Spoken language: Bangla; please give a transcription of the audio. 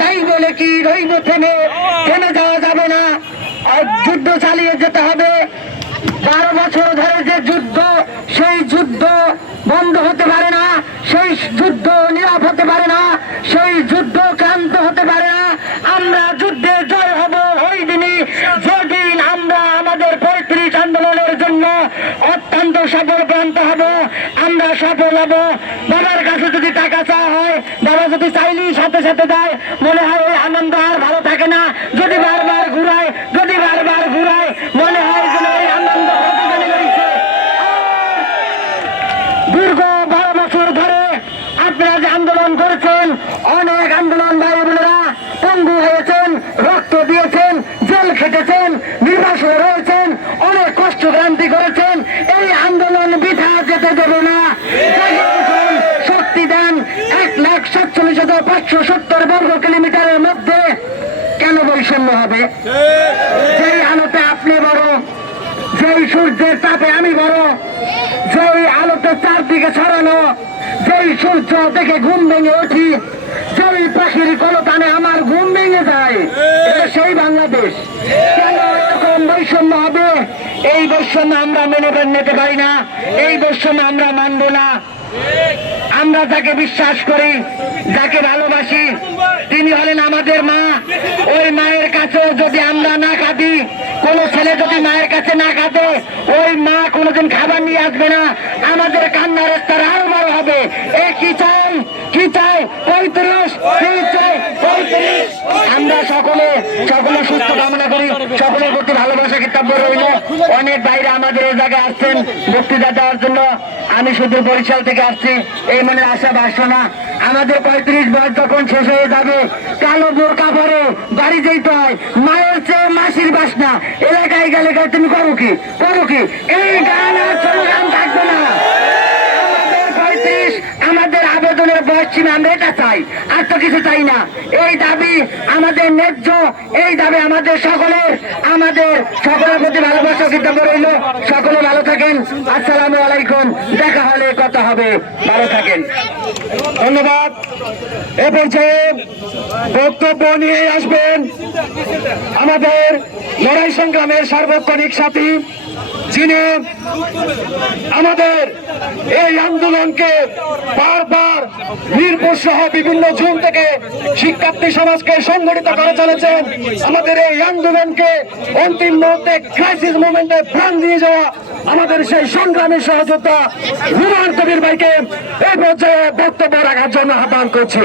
তাই বলে কি রইব থেমে? থেমে যাওয়া যাবে না। যুদ্ধ চালিয়ে যেতে হবে। বারো বছর ধরে যে যুদ্ধ সেই যুদ্ধ বন্ধ হতে পারে না। সেই যুদ্ধ নীরব হতে পারে না। সেই যুদ্ধ ক্লান্ত হতে পারে না। আমরা যুদ্ধে জয় হব ওই দিনই। যেদিন আমরা আমাদের পঁয়ত্রিশ আন্দোলনের জন্য অত্যন্ত সফল প্রান্ত হব আমরা সফল হব। বাবার কাছে যদি টাকা চাওয়া হয় যদি চাইলেই সাথে সাথে দেয় মনে হয় ওই আনন্দ আর ভালো থাকে না। যদি বারবার ঘুরায়, যদি বারবার ঘুরায়, মনে হয় যেন ওই আনন্দ দীর্ঘ বারো বছর ধরে আপনারা যে আন্দোলন করেছেন, অনেক আন্দোলন ভাই বোনেরা পঙ্গু হয়েছেন, রক্ত দিয়েছেন, জেল খেটেছেন, নির্বাসনে রয়েছেন, অনেক কষ্ট ক্রান্তি করেছেন এই আন্দোলন বৃথা যেতে দেবে না জেগে উঠুন, শক্তি দেন এক লাখ হাজার পাঁচশো সত্তর বর্গ কিলোমিটারের মধ্যে কেন বৈষম্য হবে? যেই আলোতে আপনি বড়, যেই সূর্যের তাপে আমি বড়, যেই আলোতে চারদিকে ছড়ানো, যেই সূর্য দেখে ঘুম ভেঙে উঠি, যেই পাখির কলতানে আমার ঘুম ভেঙে যায় সেই বাংলাদেশ। কেন এরকম বৈষম্য হবে? এই বৈষম্য আমরা মেনে নিতে পারি না, এই বৈষম্য আমরা মানব না। আমরা যাকে বিশ্বাস করি, যাকে ভালোবাসি, তিনি হলেন আমাদের মা। ওই মায়ের কাছেও যদি আমরা না কাঁদি কোন ছেলে যদি মায়ের কাছে না কাঁদে ওই মা কোনোদিন খাবার নিয়ে আসবে না। আমাদের কান্নার স্তর আরও বড় হবে। এ কি চাই কি চাই পঁয়ত্রিশ কি চাই পঁয়ত্রিশ আমরা সকলে সকলে সুস্থ কামনা করি, সকলের প্রতি ভালোবাসা কর্তব্য রইল। অনেক বাইরে আমাদের এই জায়গায় আসছেন, বক্তৃতা দেওয়ার জন্য আমি শুধু বরিশাল থেকে আসছি, এই মনে আশা বাসনা। আমাদের পঁয়ত্রিশ বয়স যখন শেষ হয়ে যাবে, কালো বোরকা পরে বাড়ি যেতে হয়। মায়ের চেয়ে মাসির বাসনা। এলাকায় গেলে গেলে তুমি করো কি? করো কি? এই গান আর গান থাকবে না। আমাদের পঁয়ত্রিশ আমাদের আবেদনের বয়স সীমা আমরা এটা চাই। আর তো কিছু চাই না। এই দাবি আমাদের ন্যায্য, এই দাবি আমাদের সকলের আমাদের সকলের প্রতি ভালোবাসা কৃতজ্ঞ রইল। সকলে ভালো থাকেন। আসসালামু আলাইকুম। দেখা হলে কথা হবে। ভালো থাকেন। ধন্যবাদ। এ পর্যায়ে বক্তব্য নিয়ে আসবেন আমাদের লড়াই সংগ্রামের সার্বক্ষণিক সাথী, যিনি আমাদের এই আন্দোলনকে বারবার মিরপুর সহ বিভিন্ন জোন থেকে শিক্ষার্থী সমাজকে সংগঠিত করে চলেছেন। আমাদের এই আন্দোলনকে অন্তিম মুহূর্তে ক্রাইসিস মুভমেন্টে প্রাণ দিয়ে যাওয়া আমাদের সেই সংগ্রামী সহযোদ্ধা হুমায়ুন কবির ভাইকে এই পর্যায়ে বক্তব্য রাখার জন্য আহ্বান করছি।